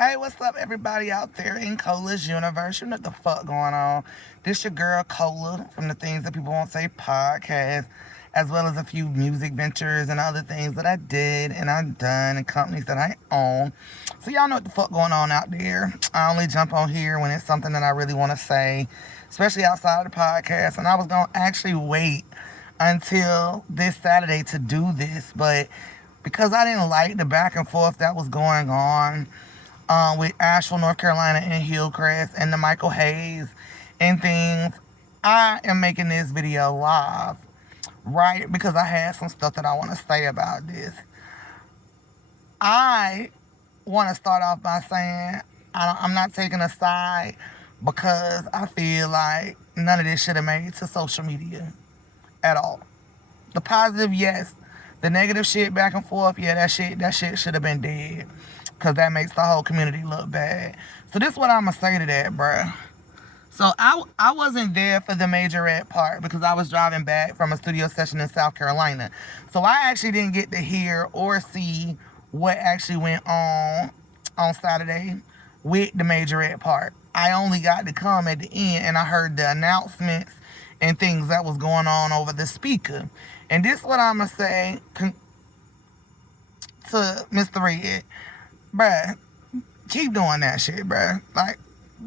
Hey, what's up, everybody out there in Cola's universe? You know what the fuck going on. This your girl Cola from the Things That People Won't Say podcast, as well as a few music ventures and other things that I did and I've done and companies that I own. So y'all know what the fuck going on out there. I only jump on here when it's something that I really want to say, especially outside of the podcast. And I was going to actually wait until this Saturday to do this, but because I didn't like the back and forth that was going on with Asheville, North Carolina, and Hillcrest, and the Michael Hayes and things, I am making this video live, right? Because I had some stuff that I want to say about this. I want to start off by saying I'm not taking a side because I feel like none of this should have made it to social media at all. The positive, yes. The negative shit back and forth, yeah, that shit should have been dead. Because that makes the whole community look bad. So this is what I'm going to say to that, bruh. So I wasn't there for the majorette part because I was driving back from a studio session in South Carolina. So I actually didn't get to hear or see what actually went on Saturday with the majorette part. I only got to come at the end and I heard the announcements and things that was going on over the speaker. And this is what I'm going to say to Mr. Red. Bruh, keep doing that shit, bruh. Like,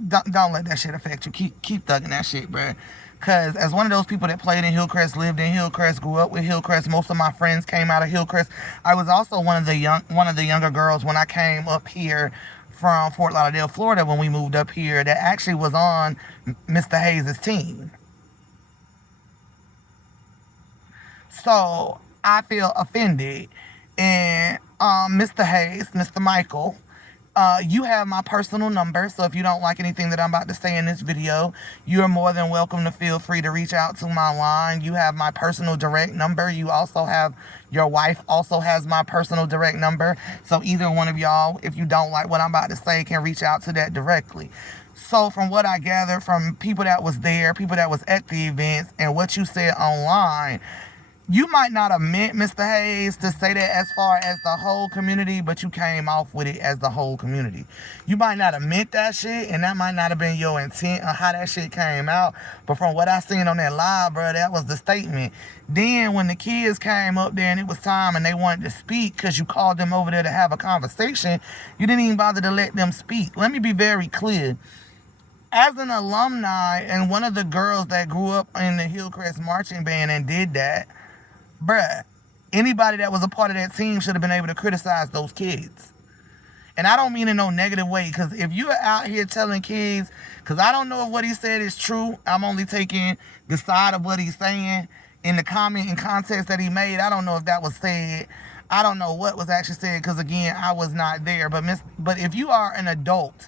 don't let that shit affect you. Keep thugging that shit, bruh. Because as one of those people that played in Hillcrest, lived in Hillcrest, grew up with Hillcrest, most of my friends came out of Hillcrest. I was also one of the younger girls when I came up here from Fort Lauderdale, Florida, when we moved up here, that actually was on Mr. Hayes' team. So I feel offended. And Mr. Hayes, Mr. Michael, you have my personal number. So if you don't like anything that I'm about to say in this video, you are more than welcome to feel free to reach out to my line. You have my personal direct number. You also have, your wife also has my personal direct number. So either one of y'all, if you don't like what I'm about to say, can reach out to that directly. So from what I gathered from people that was there, people that was at the events, and what you said online, you might not have meant, Mr. Hayes, to say that as far as the whole community, but you came off with it as the whole community. You might not have meant that shit, and that might not have been your intent on how that shit came out. But from what I seen on that live, bro, that was the statement. Then when the kids came up there and it was time and they wanted to speak because you called them over there to have a conversation, you didn't even bother to let them speak. Let me be very clear. As an alumni and one of the girls that grew up in the Hillcrest marching band and did that, bruh, anybody that was a part of that team should have been able to criticize those kids. And I don't mean in no negative way, because if you're out here telling kids, because I don't know if what he said is true, I'm only taking the side of what he's saying in the comment and context that he made. I don't know if that was said. I don't know what was actually said, because again, I was not there. But if you are an adult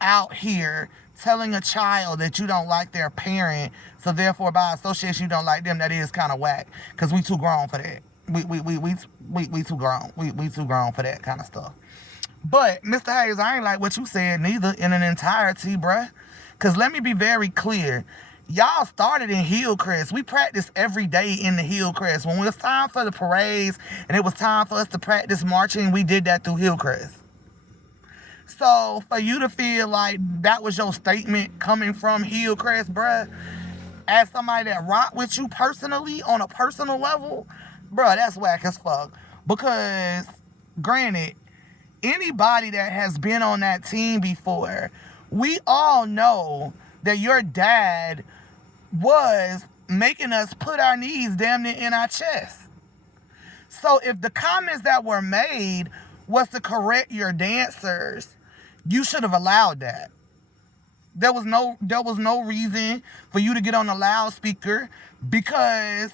out here telling a child that you don't like their parent, so therefore by association you don't like them, that is kind of whack. Because we too grown for that. We too grown. We too grown for that kind of stuff. But Mr. Hayes, I ain't like what you said neither in an entirety, bruh. Because let me be very clear. Y'all started in Hillcrest. We practiced every day in the Hillcrest. When it was time for the parades and it was time for us to practice marching, we did that through Hillcrest. So for you to feel like that was your statement coming from Hillcrest, bruh, as somebody that rock with you personally on a personal level, bruh, that's whack as fuck. Because granted, anybody that has been on that team before, we all know that your dad was making us put our knees damn near in our chest. So if the comments that were made was to correct your dancers, you should have allowed that. There was no reason for you to get on the loudspeaker because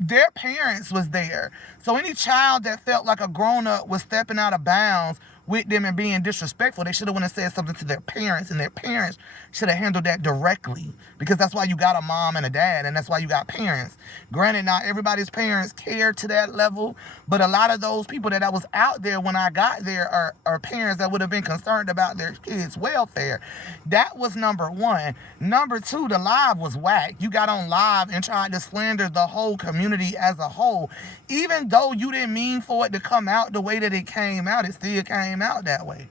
their parents was there. So any child that felt like a grown-up was stepping out of bounds with them and being disrespectful, they should have went and said something to their parents, and their parents should have handled that directly, because that's why you got a mom and a dad, and that's why you got parents. Granted, not everybody's parents care to that level, but a lot of those people that was out there when I got there are parents that would have been concerned about their kids' welfare. That was number one. Number two, the live was whack. You got on live and tried to slander the whole community as a whole. Even though you didn't mean for it to come out the way that it came out, it still came out that way.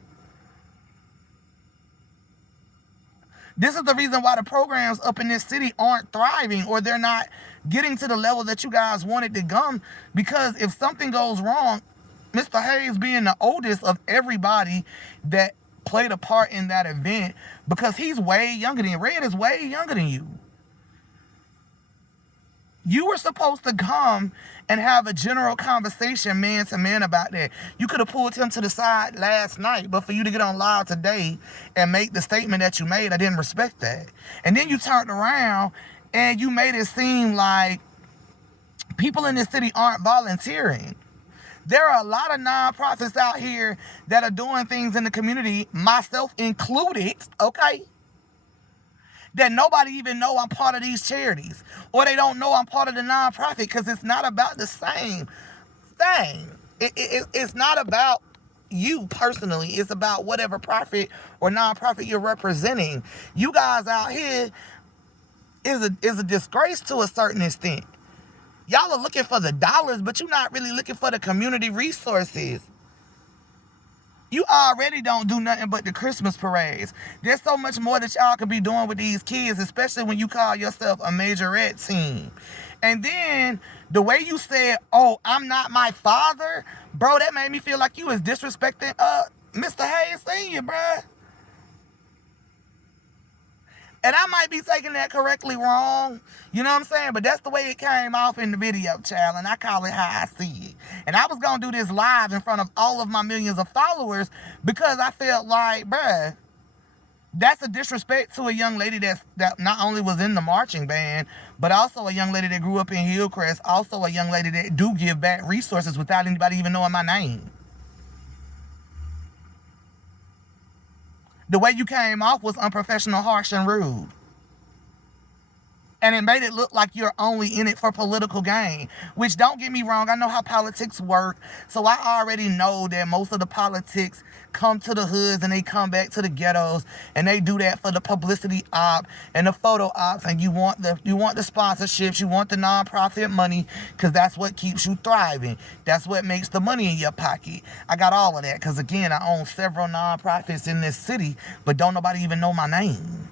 This is the reason why the programs up in this city aren't thriving, or they're not getting to the level that you guys wanted to come. Because if something goes wrong, Mr. Hayes being the oldest of everybody that played a part in that event, because he's way younger than you. Red is way younger than you. You were supposed to come and have a general conversation man to man about that. You could have pulled him to the side last night, but for you to get on live today and make the statement that you made, I didn't respect that. And then you turned around and you made it seem like people in this city aren't volunteering. There are a lot of nonprofits out here that are doing things in the community, myself included, okay? That nobody even know I'm part of these charities, or they don't know I'm part of the nonprofit, because it's not about the same thing. It's not about you personally. It's about whatever profit or nonprofit you're representing. You guys out here is a disgrace to a certain extent. Y'all are looking for the dollars, but you're not really looking for the community resources. You already don't do nothing but the Christmas parades. There's so much more that y'all could be doing with these kids, especially when you call yourself a majorette team. And then the way you said, oh, I'm not my father, bro, that made me feel like you was disrespecting Mr. Hayes Sr., bruh. And I might be taking that correctly wrong, you know what I'm saying? But that's the way it came off in the video, child, and I call it how I see it. And I was going to do this live in front of all of my millions of followers, because I felt like, bruh, that's a disrespect to a young lady that not only was in the marching band, but also a young lady that grew up in Hillcrest, also a young lady that do give back resources without anybody even knowing my name. The way you came off was unprofessional, harsh, and rude. And it made it look like you're only in it for political gain. Which, don't get me wrong, I know how politics work. So I already know that most of the politics come to the hoods and they come back to the ghettos. And they do that for the publicity op and the photo ops. And you want the sponsorships, you want the nonprofit money, because that's what keeps you thriving. That's what makes the money in your pocket. I got all of that because, again, I own several nonprofits in this city, but don't nobody even know my name,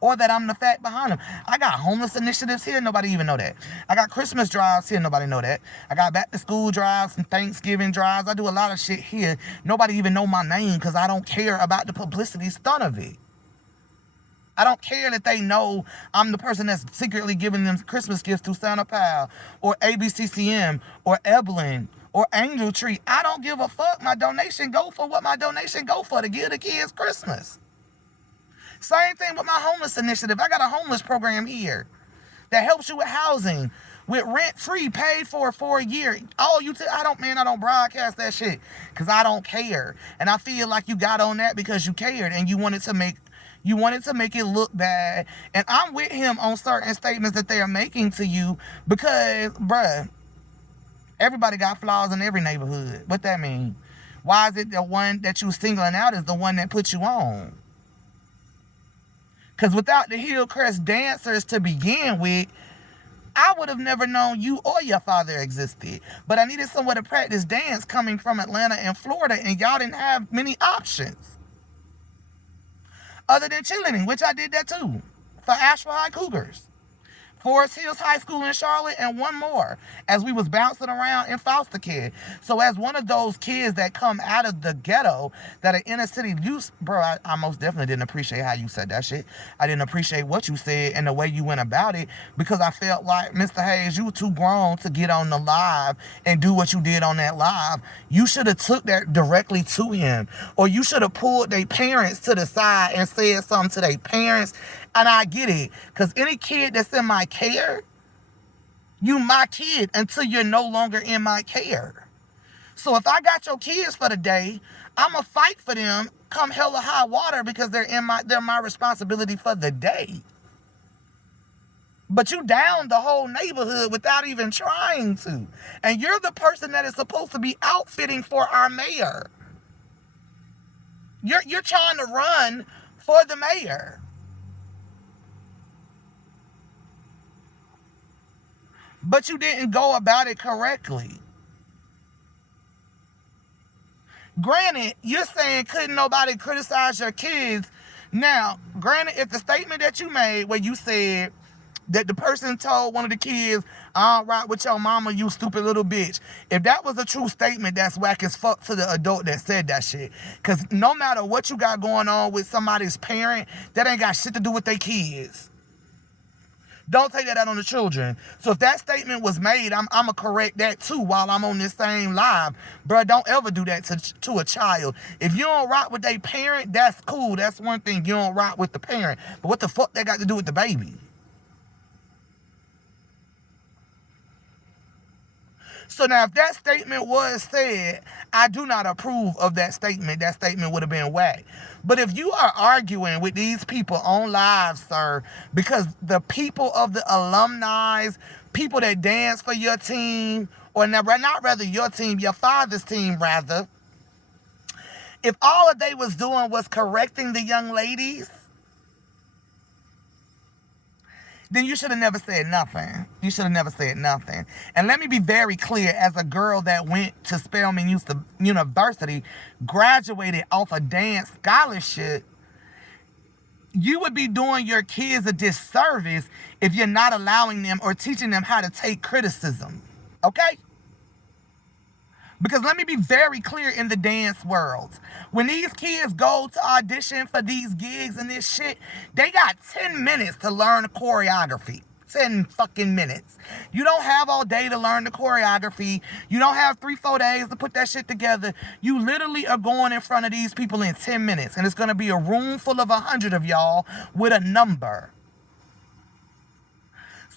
or that I'm the fact behind them. I got homeless initiatives here, nobody even know that. I got Christmas drives here, nobody know that. I got back to school drives and Thanksgiving drives. I do a lot of shit here. Nobody even know my name, because I don't care about the publicity stunt of it. I don't care that they know I'm the person that's secretly giving them Christmas gifts through Santa Pal, or ABCCM, or Evelyn, or Angel Tree. I don't give a fuck. My donation go for what my donation go for, to give the kids Christmas. Same thing with my homeless initiative. I got a homeless program here that helps you with housing, with rent-free, paid for a year. I don't broadcast that shit because I don't care. And I feel like you got on that because you cared and you wanted to make it look bad. And I'm with him on certain statements that they are making to you because, bruh, everybody got flaws in every neighborhood. What that mean? Why is it the one that you singling out is the one that put you on? Because without the Hillcrest dancers to begin with, I would have never known you or your father existed. But I needed somewhere to practice dance coming from Atlanta and Florida, and y'all didn't have many options. Other than cheerleading, which I did that too, for Asheville High Cougars, Forest Hills High School in Charlotte, and one more, as we was bouncing around in foster care. So as one of those kids that come out of the ghetto, that are inner city youth, bro, I most definitely didn't appreciate how you said that shit. I didn't appreciate what you said and the way you went about it, because I felt like, Mr. Hayes, you were too grown to get on the live and do what you did on that live. You should have took that directly to him, or you should have pulled their parents to the side and said something to their parents. And I get it, because any kid that's in my care, you my kid until you're no longer in my care. So if I got your kids for the day, I'm going to fight for them come hell or high water, because they're my responsibility for the day. But you down the whole neighborhood without even trying to. And you're the person that is supposed to be outfitting for our mayor. You're trying to run for the mayor. But you didn't go about it correctly. Granted, you're saying couldn't nobody criticize your kids Now, granted, if the statement that you made where you said that the person told one of the kids, I don't ride with your mama, you stupid little bitch. If that was a true statement, that's whack as fuck to the adult that said that shit. Because no matter what you got going on with somebody's parent, that ain't got shit to do with their kids. Don't take that out on the children. So if that statement was made, I'm going to correct that too while I'm on this same live. Bruh, don't ever do that to a child. If you don't rock with their parent, that's cool. That's one thing. You don't rock with the parent. But what the fuck that got to do with the baby? So now if that statement was said, I do not approve of that statement. That statement would have been whack. But if you are arguing with these people on live, sir, because the people of the alumni, people that dance for your team, or not rather your team, your father's team rather, if all that they was doing was correcting the young ladies, then you should have never said nothing. You should have never said nothing. And let me be very clear, as a girl that went to Spelman University, graduated off a dance scholarship, you would be doing your kids a disservice if you're not allowing them or teaching them how to take criticism. Okay? Because let me be very clear in the dance world. When these kids go to audition for these gigs and this shit, they got 10 minutes to learn choreography. 10 fucking minutes. You don't have all day to learn the choreography. You don't have 3-4 days to put that shit together. You literally are going in front of these people in 10 minutes. And it's going to be a room full of 100 of y'all with a number.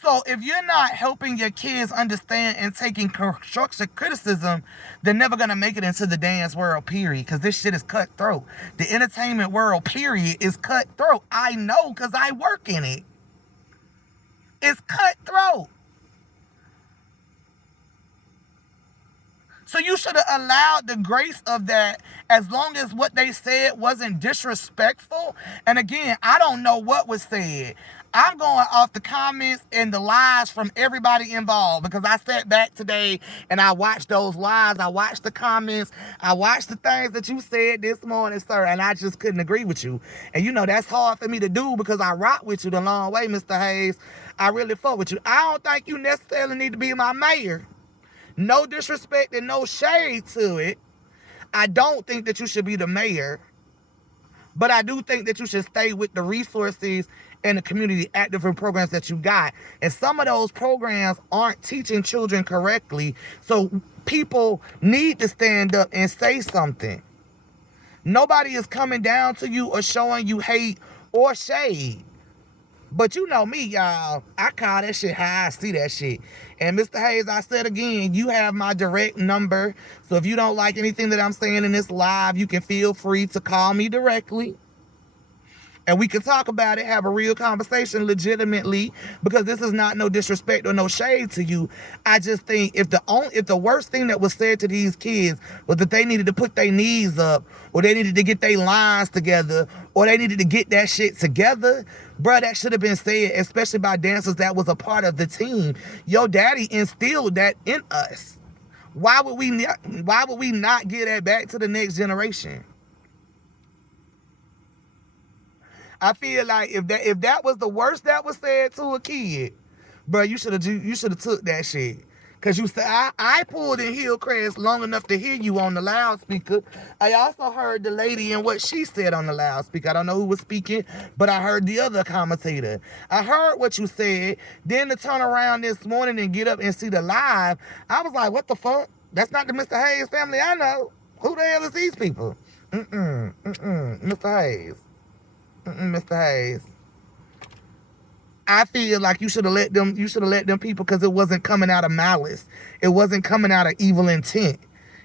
So if you're not helping your kids understand and taking constructive criticism, they're never going to make it into the dance world, period. Because this shit is cutthroat. The entertainment world, period, is cutthroat. I know because I work in it. It's cutthroat. So you should have allowed the grace of that as long as what they said wasn't disrespectful. And again, I don't know what was said. I'm going off the comments and the lies from everybody involved because I sat back today and I watched those lies. I watched the comments. I watched the things that you said this morning, sir, and I just couldn't agree with you. And you know, that's hard for me to do because I rock with you the long way, Mr. Hayes. I really fuck with you. I don't think you necessarily need to be my mayor. No disrespect and no shade to it. I don't think that you should be the mayor. But I do think that you should stay with the resources and the community active programs that you got. And some of those programs aren't teaching children correctly. So people need to stand up and say something. Nobody is coming down to you or showing you hate or shade. But you know me, y'all. I call that shit how I see that shit. And Mr. Hayes, I said again, you have my direct number. So if you don't like anything that I'm saying in this live, you can feel free to call me directly. And we can talk about it, have a real conversation legitimately, because this is not no disrespect or no shade to you. I just think if the worst thing that was said to these kids was that they needed to put their knees up, or they needed to get their lines together, or they needed to get that shit together, bruh, that should have been said, especially by dancers that was a part of the team. Your daddy instilled that in us. Why would we not give that back to the next generation? I feel like if that was the worst that was said to a kid, bro, you should have took that shit. Cause you said I pulled in Hillcrest long enough to hear you on the loudspeaker. I also heard the lady and what she said on the loudspeaker. I don't know who was speaking, but I heard the other commentator. I heard what you said. Then to turn around this morning and get up and see the live, I was like, what the fuck? That's not the Mr. Hayes family I know. Who the hell is these people? Mr. Hayes. Mr. Hayes. I feel like you should have let them people, because it wasn't coming out of malice. It wasn't coming out of evil intent.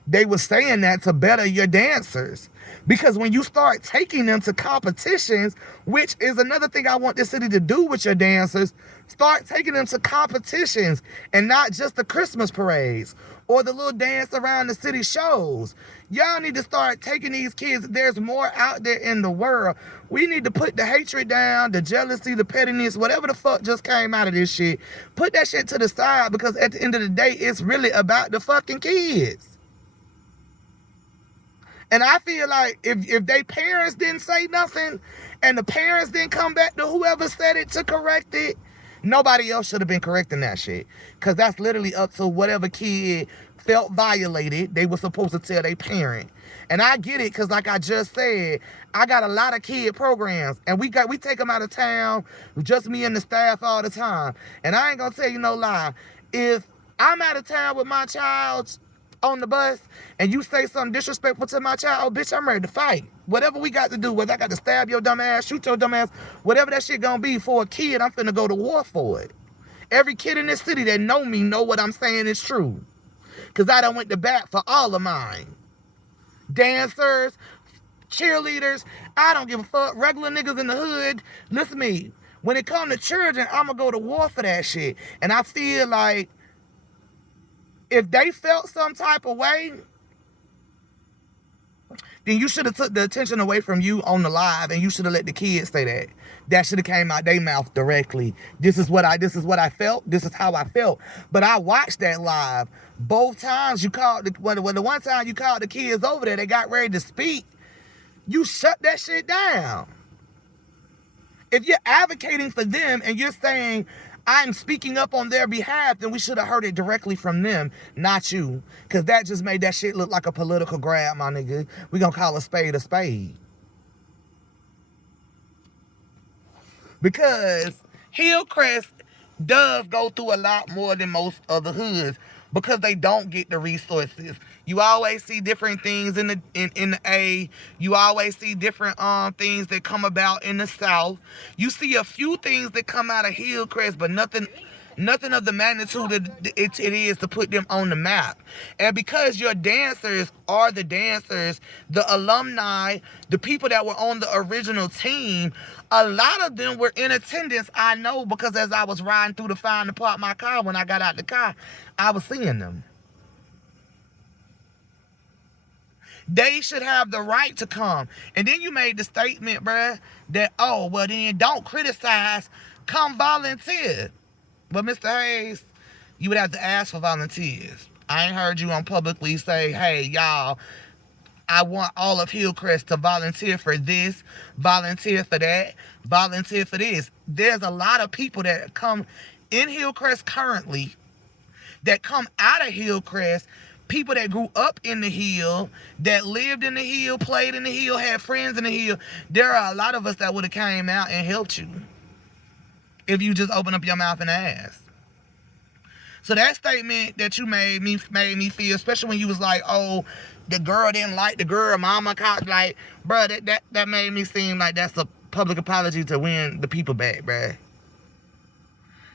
They were saying that to better your dancers. Because when you start taking them to competitions, which is another thing I want this city to do with your dancers, start taking them to competitions and not just the Christmas parades or the little dance around the city shows. Y'all need to start taking these kids. There's more out there in the world. We need to put the hatred down, the jealousy, the pettiness, whatever the fuck just came out of this shit. Put that shit to the side, because at the end of the day, it's really about the fucking kids. And I feel like if they parents didn't say nothing and the parents didn't come back to whoever said it to correct it, nobody else should have been correcting that shit. Because that's literally up to whatever kid felt violated, they were supposed to tell their parent. And I get it, because like I just said, I got a lot of kid programs, and we take them out of town, just me and the staff all the time. And I ain't gonna tell you no lie. If I'm out of town with my child on the bus, and you say something disrespectful to my child, oh, bitch, I'm ready to fight. Whatever we got to do, whether I got to stab your dumb ass, shoot your dumb ass, whatever that shit gonna be for a kid, I'm finna go to war for it. Every kid in this city that know me know what I'm saying is true. Because I done went to bat for all of mine. Dancers, cheerleaders, I don't give a fuck. Regular niggas in the hood, listen to me. When it comes to children, I'm going to go to war for that shit. And I feel like if they felt some type of way, then you should have took the attention away from you on the live, and you should have let the kids say that. That should have came out their mouth directly. This is what I felt. This is how I felt. But I watched that live. Both times you called, when the one time you called the kids over there, they got ready to speak, you shut that shit down. If you're advocating for them and you're saying, I'm speaking up on their behalf, then we should have heard it directly from them, not you. Because that just made that shit look like a political grab, my nigga. We gonna call a spade a spade. Because Hillcrest does go through a lot more than most other hoods, because they don't get the resources. You always see different things in the A. You always see different things that come about in the South. You see a few things that come out of Hillcrest, but nothing of the magnitude that it is to put them on the map. And because your dancers are the dancers, the alumni, the people that were on the original team, a lot of them were in attendance, I know, because as I was riding through to find to park my car, when I got out the car, I was seeing them. They should have the right to come. And then you made the statement, bruh, that, oh, well then don't criticize, come volunteer. But Mr. Hayes, you would have to ask for volunteers. I ain't heard you on publicly say, hey, y'all, I want all of Hillcrest to volunteer for this, volunteer for that, volunteer for this. There's a lot of people that come in Hillcrest currently, that come out of Hillcrest, people that grew up in the Hill, that lived in the Hill, played in the Hill, had friends in the Hill. There are a lot of us that would have came out and helped you if you just open up your mouth and ask. So that statement that you made me feel, especially when you was like, oh, the girl didn't like the girl, mama caught, like, bro, that made me seem like that's a public apology to win the people back, bruh.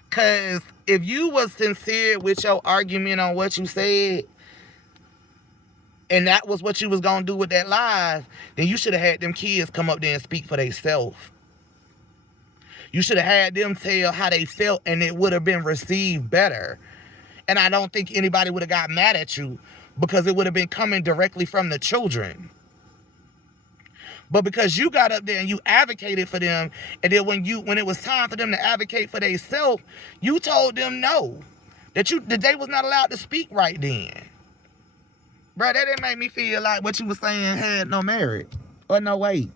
Because if you was sincere with your argument on what you said, and that was what you was going to do with that live, then you should have had them kids come up there and speak for themselves. You should have had them tell how they felt, and it would have been received better. And I don't think anybody would have got mad at you, because it would have been coming directly from the children. But because you got up there and you advocated for them, and then when it was time for them to advocate for themselves, you told them no. That they was not allowed to speak right then. Bro, that didn't make me feel like what you was saying had no merit or no weight.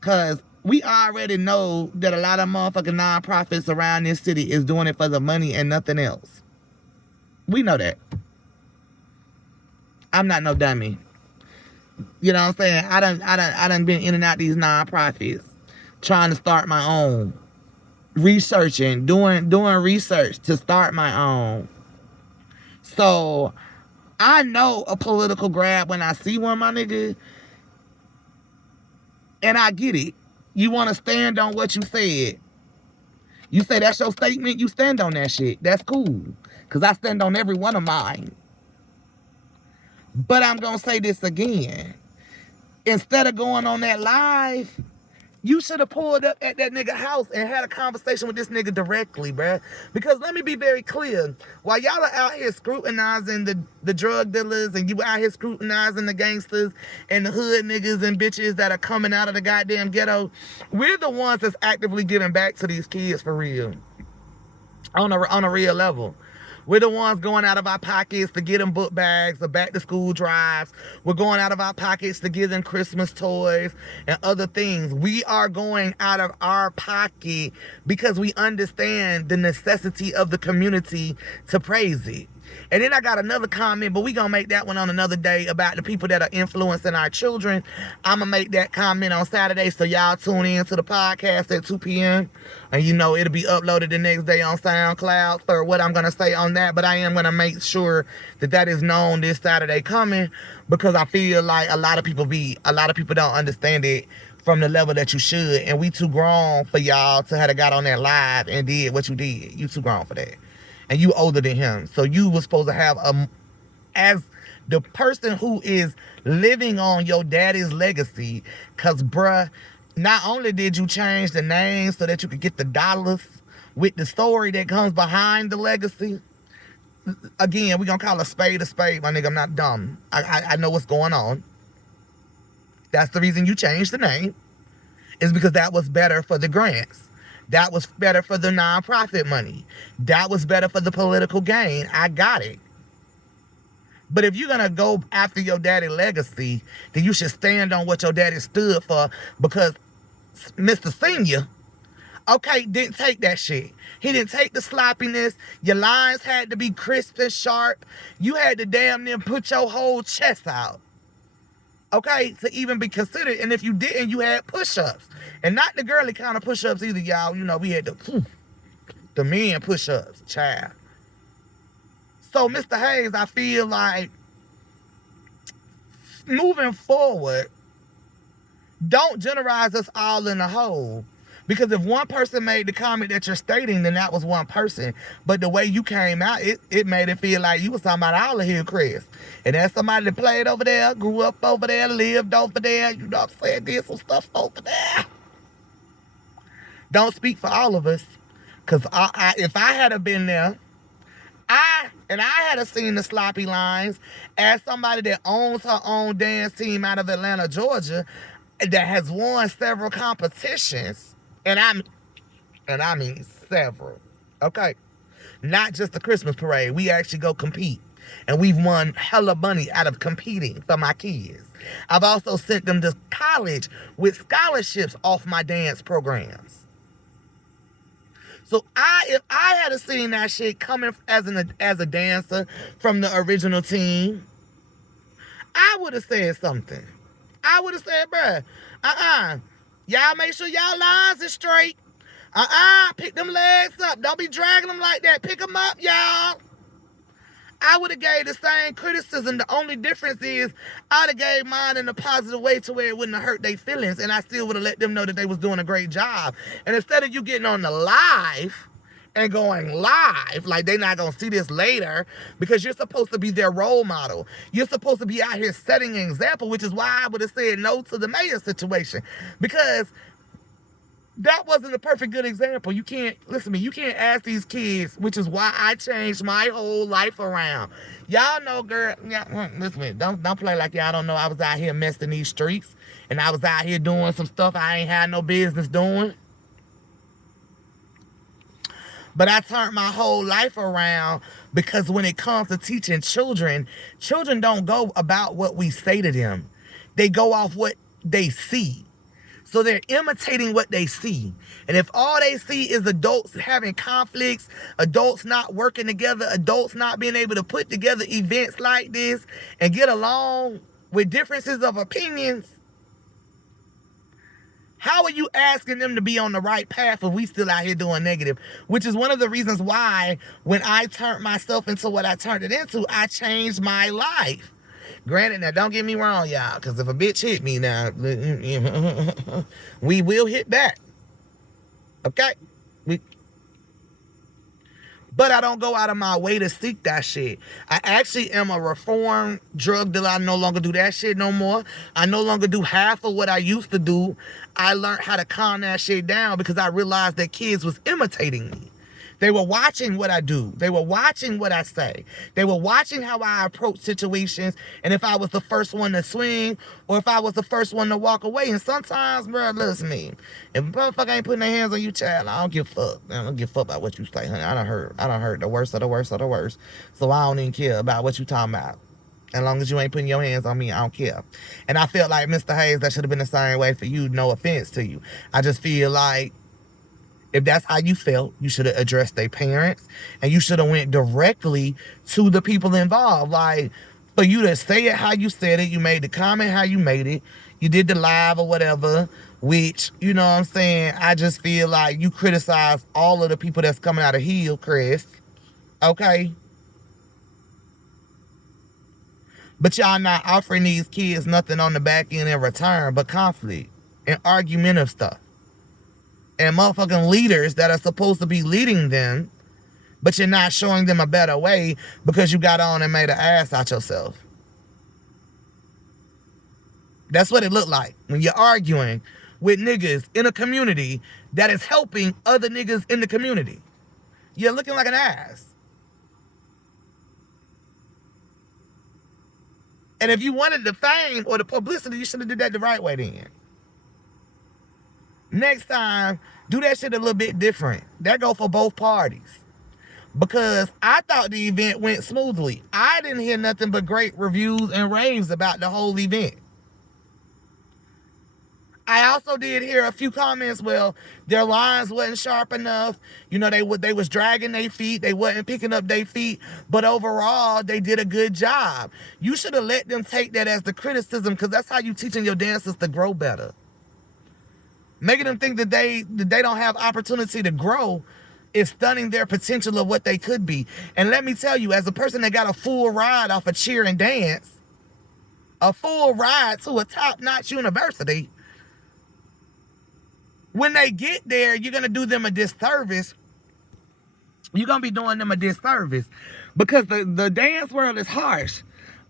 Because we already know that a lot of motherfucking nonprofits around this city is doing it for the money and nothing else. We know that. I'm not no dummy. You know what I'm saying? I done been in and out these nonprofits, trying to start my own, researching, doing research to start my own. So I know a political grab when I see one, my nigga. And I get it. You want to stand on what you said. You say that's your statement, you stand on that shit. That's cool. Because I stand on every one of mine. But I'm going to say this again. Instead of going on that live, you should have pulled up at that nigga house and had a conversation with this nigga directly, bruh. Because let me be very clear. While y'all are out here scrutinizing the drug dealers, and you out here scrutinizing the gangsters and the hood niggas and bitches that are coming out of the goddamn ghetto, we're the ones that's actively giving back to these kids for real. On a real level. We're the ones going out of our pockets to get them book bags or back to school drives. We're going out of our pockets to give them Christmas toys and other things. We are going out of our pocket because we understand the necessity of the community to praise it. And then I got another comment, but we gonna make that one on another day about the people that are influencing our children. I'm gonna make that comment on Saturday, so y'all tune in to the podcast at 2 p.m. And you know, it'll be uploaded the next day on SoundCloud for what I'm gonna say on that. But I am gonna make sure that that is known this Saturday coming, because I feel like a lot of people don't understand it from the level that you should. And we too grown for y'all to have got on that live and did what you did. You too grown for that. And you older than him. So you was supposed to have, as the person who is living on your daddy's legacy, because, bruh, not only did you change the name so that you could get the dollars with the story that comes behind the legacy. Again, we're going to call a spade, my nigga. I'm not dumb. I know what's going on. That's the reason you changed the name. Is because that was better for the grants. That was better for the nonprofit money. That was better for the political gain. I got it. But if you're going to go after your daddy's legacy, then you should stand on what your daddy stood for, because Mr. Senior, okay, didn't take that shit. He didn't take the sloppiness. Your lines had to be crisp and sharp. You had to damn near put your whole chest out. Okay, to even be considered. And if you didn't, you had push-ups. And not the girly kind of push-ups either, y'all. You know, we had the men push-ups, child. So, Mr. Hayes, I feel like moving forward, don't generalize us all in a whole. Because if one person made the comment that you're stating, then that was one person. But the way you came out, it made it feel like you was talking about all of Hillcrest. And that's somebody that played over there, grew up over there, lived over there, you know what I'm saying, did some stuff over there. Don't speak for all of us. Because if I had been there, I had seen the sloppy lines, as somebody that owns her own dance team out of Atlanta, Georgia, that has won several competitions. And I mean several. Okay? Not just the Christmas parade. We actually go compete. And we've won hella money out of competing for my kids. I've also sent them to college with scholarships off my dance programs. So if I had seen that shit coming as a dancer from the original team, I would have said something. I would have said, bruh, y'all make sure y'all lines is straight. Pick them legs up. Don't be dragging them like that. Pick them up, y'all. I would have gave the same criticism. The only difference is I would have gave mine in a positive way to where it wouldn't have hurt their feelings, and I still would have let them know that they was doing a great job. And instead of you getting on the live and going live, like they not going to see this later, because you're supposed to be their role model. You're supposed to be out here setting an example, which is why I would have said no to the mayor situation, because that wasn't a perfect good example. You can't, listen to me, you can't ask these kids, which is why I changed my whole life around. Y'all know, girl, listen to me, don't play like y'all don't know I was out here messing these streets, and I was out here doing some stuff I ain't had no business doing. But I turned my whole life around, because when it comes to teaching children, children don't go about what we say to them. They go off what they see. So they're imitating what they see. And if all they see is adults having conflicts, adults not working together, adults not being able to put together events like this and get along with differences of opinions, how are you asking them to be on the right path if we still out here doing negative? Which is one of the reasons why when I turned myself into what I turned it into, I changed my life. Granted, now don't get me wrong, y'all, because if a bitch hit me now, we will hit back. Okay? But I don't go out of my way to seek that shit. I actually am a reformed drug dealer. I no longer do that shit no more. I no longer do half of what I used to do. I learned how to calm that shit down because I realized that kids was imitating me. They were watching what I do. They were watching what I say. They were watching how I approach situations, and if I was the first one to swing or if I was the first one to walk away. And sometimes, bro, listen to me. If a motherfucker ain't putting their hands on you, child, I don't give a fuck. I don't give a fuck about what you say, honey. I done heard the worst of the worst of the worst. So I don't even care about what you talking about. As long as you ain't putting your hands on me, I don't care. And I felt like, Mr. Hayes, that should have been the same way for you. No offense to you. I just feel like if that's how you felt, you should have addressed their parents, and you should have went directly to the people involved. Like, for you to say it how you said it, you made the comment how you made it, you did the live or whatever, which, you know what I'm saying, I just feel like you criticize all of the people that's coming out of Hillcrest, okay? But y'all not offering these kids nothing on the back end in return but conflict and argumentative stuff. And motherfucking leaders that are supposed to be leading them, but you're not showing them a better way because you got on and made an ass out yourself. That's what it looked like when you're arguing with niggas in a community that is helping other niggas in the community. You're looking like an ass. And if you wanted the fame or the publicity, you should have did that the right way then. Next time, do that shit a little bit different. That go for both parties. Because I thought the event went smoothly. I didn't hear nothing but great reviews and raves about the whole event. I also did hear a few comments, well, their lines wasn't sharp enough. You know, they was dragging their feet. They wasn't picking up their feet. But overall, they did a good job. You should have let them take that as the criticism, because that's how you teaching your dancers to grow better. Making them think that they don't have opportunity to grow is stunning their potential of what they could be. And let me tell you, as a person that got a full ride off of cheer and dance, a full ride to a top-notch university, when they get there, you're going to do them a disservice. You're going to be doing them a disservice because the dance world is harsh.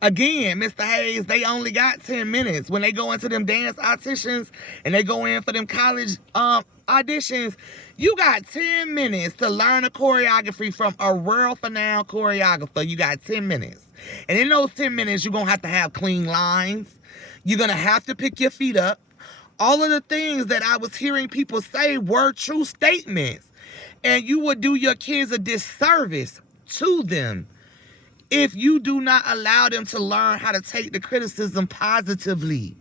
Again, Mr. Hayes, they only got 10 minutes. When they go into them dance auditions and they go in for them college auditions, you got 10 minutes to learn a choreography from a world-renowned choreographer. You got 10 minutes. And in those 10 minutes, you're going to have clean lines. You're going to have to pick your feet up. All of the things that I was hearing people say were true statements. And you would do your kids a disservice to them if you do not allow them to learn how to take the criticism positively.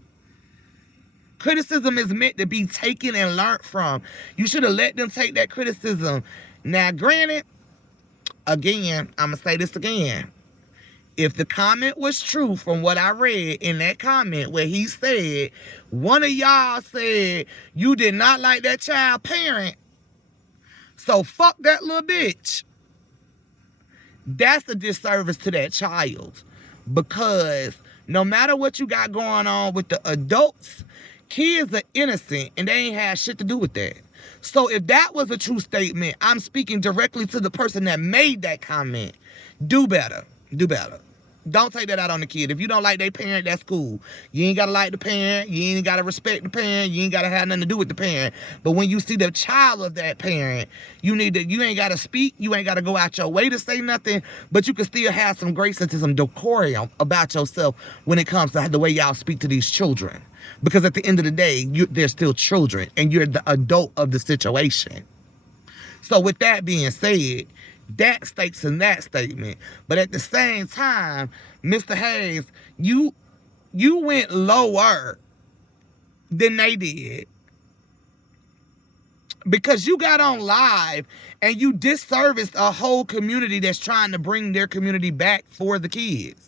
Criticism is meant to be taken and learned from. You should have let them take that criticism. Now, granted, again, I'm going to say this again. If the comment was true from what I read in that comment where he said, one of y'all said you did not like that child parent, so fuck that little bitch. That's a disservice to that child, because no matter what you got going on with the adults, kids are innocent and they ain't had shit to do with that. So if that was a true statement, I'm speaking directly to the person that made that comment. Do better. Do better. Don't take that out on the kid. If you don't like their parent, that's cool. You ain't got to like the parent. You ain't got to respect the parent. You ain't got to have nothing to do with the parent. But when you see the child of that parent, you ain't got to speak. You ain't got to go out your way to say nothing. But you can still have some grace and some decorum about yourself when it comes to the way y'all speak to these children. Because at the end of the day, they're still children. And you're the adult of the situation. So with that being said, that states in that statement. But at the same time, Mr. Hayes, you went lower than they did. Because you got on live and you disserviced a whole community that's trying to bring their community back for the kids.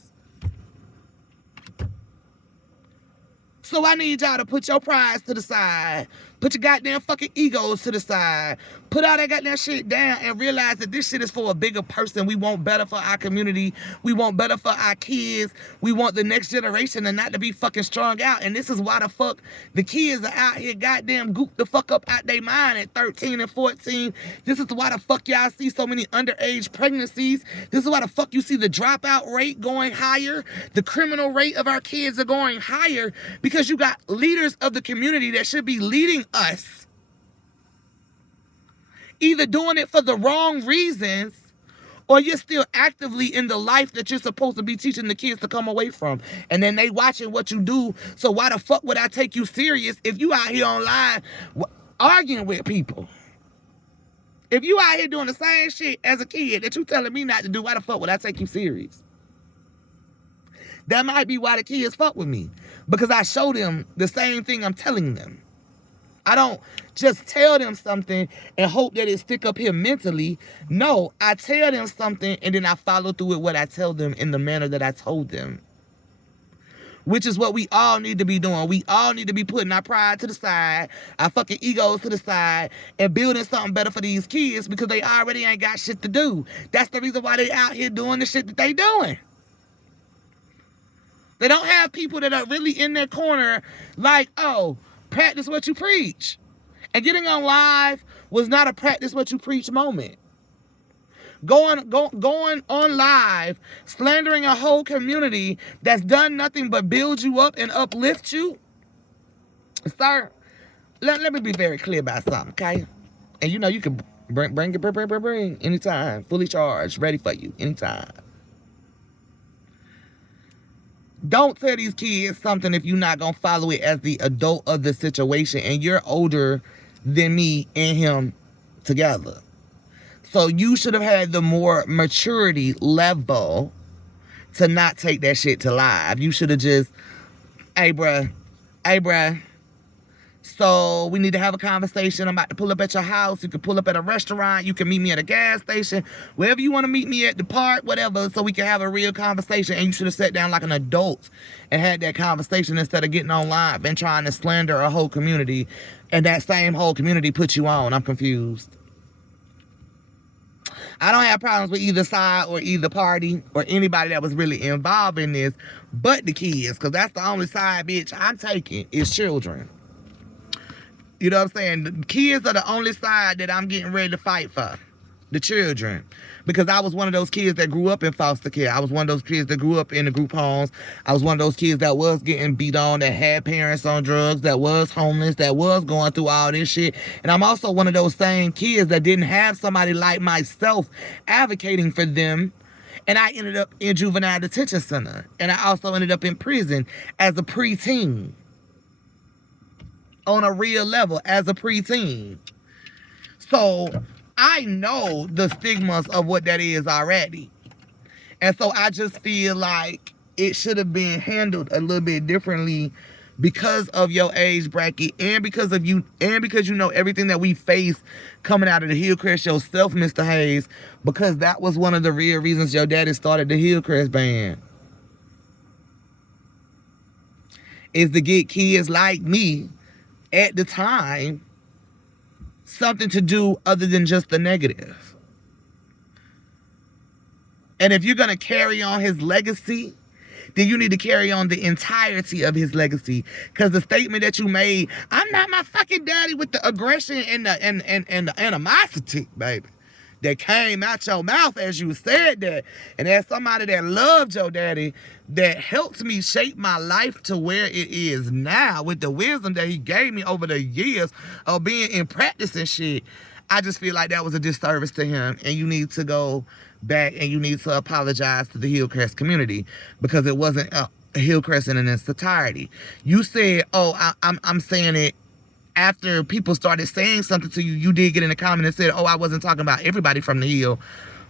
So I need y'all to put your prides to the side. Put your goddamn fucking egos to the side. Put all that goddamn shit down and realize that this shit is for a bigger person. We want better for our community. We want better for our kids. We want the next generation to not to be fucking strung out. And this is why the fuck the kids are out here goddamn gooped the fuck up out their mind at 13 and 14. This is why the fuck y'all see so many underage pregnancies. This is why the fuck you see the dropout rate going higher. The criminal rate of our kids are going higher, because you got leaders of the community that should be leading us either doing it for the wrong reasons, or you're still actively in the life that you're supposed to be teaching the kids to come away from. And then they watching what you do. So why the fuck would I take you serious if you out here online arguing with people? If you out here doing the same shit as a kid that you telling me not to do, why the fuck would I take you serious? That might be why the kids fuck with me. Because I show them the same thing I'm telling them. I don't just tell them something and hope that it stick up here mentally. No, I tell them something and then I follow through with what I tell them in the manner that I told them. Which is what we all need to be doing. We all need to be putting our pride to the side, our fucking egos to the side, and building something better for these kids because they already ain't got shit to do. That's the reason why they out here doing the shit that they doing. They don't have people that are really in their corner like, oh, practice what you preach. And getting on live was not a practice what you preach moment. Going on live, slandering a whole community that's done nothing but build you up and uplift you. Sir, let me be very clear about something, okay? And you know you can bring anytime, fully charged, ready for you anytime. Don't tell these kids something if you're not going to follow it as the adult of the situation. And you're older than me and him together. So you should have had the more maturity level to not take that shit to live. You should have just, hey, bruh. So we need to have a conversation. I'm about to pull up at your house. You can pull up at a restaurant. You can meet me at a gas station. Wherever you want to meet me at, the park, whatever, so we can have a real conversation. And you should have sat down like an adult and had that conversation instead of getting on live and trying to slander a whole community. And that same whole community put you on. I'm confused. I don't have problems with either side or either party or anybody that was really involved in this but the kids, because that's the only side, bitch, I'm taking is children. You know what I'm saying? The kids are the only side that I'm getting ready to fight for. The children. Because I was one of those kids that grew up in foster care. I was one of those kids that grew up in the group homes. I was one of those kids that was getting beat on, that had parents on drugs, that was homeless, that was going through all this shit. And I'm also one of those same kids that didn't have somebody like myself advocating for them. And I ended up in juvenile detention center. And I also ended up in prison as a preteen. On a real level as a preteen. So I know the stigmas of what that is already. And so I just feel like it should have been handled a little bit differently because of your age bracket and because of you and because you know everything that we face coming out of the Hillcrest yourself, Mr. Hayes, because that was one of the real reasons your daddy started the Hillcrest band. Is to get kids like me at the time something to do other than just the negative. And if you're going to carry on his legacy, then you need to carry on the entirety of his legacy. Because the statement that you made, I'm not my fucking daddy, with the aggression and the animosity, baby, that came out your mouth as you said that. And as somebody that loved your daddy, that helped me shape my life to where it is now with the wisdom that he gave me over the years of being in practice and shit, I just feel like that was a disservice to him. And you need to go back and you need to apologize to the Hillcrest community because it wasn't Hillcrest in its entirety. You said, oh, I'm saying it after people started saying something to you. You did get in the comment and said, oh, I wasn't talking about everybody from the Hill.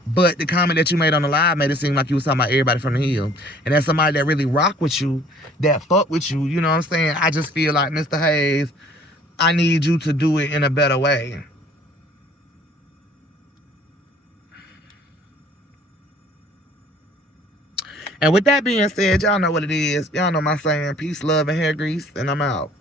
But the comment that you made on the live made it seem like you was talking about everybody from the Hill. And that's somebody that really rock with you, that fuck with you. You know what I'm saying? I just feel like, Mr. Hayes, I need you to do it in a better way. And with that being said, y'all know what it is. Y'all know my saying, peace, love, and hair grease. And I'm out.